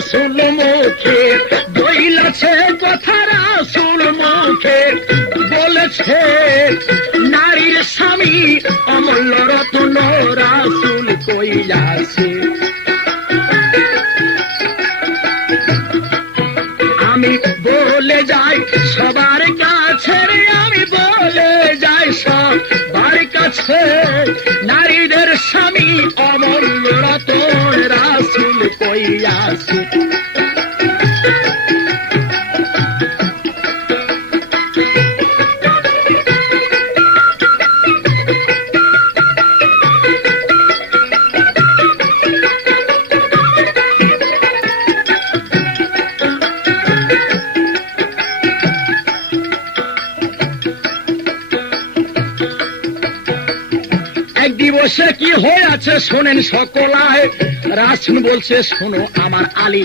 রাসূল মুখে বইলাছে কথা রাসূল মুখে বলেছে নারীর স্বামী অমূল্য রত্ন রাসূল কইয়াছে আমি বলে যাই সবার কাছে আমি বলে যাই সবার কাছে নারীদের স্বামী অমূল্য রত্ন রাসূল কইয়াছে দিবসে কি হয়েছে শোনেন সকলায় রাসূল বলছে শোনো আমার আলী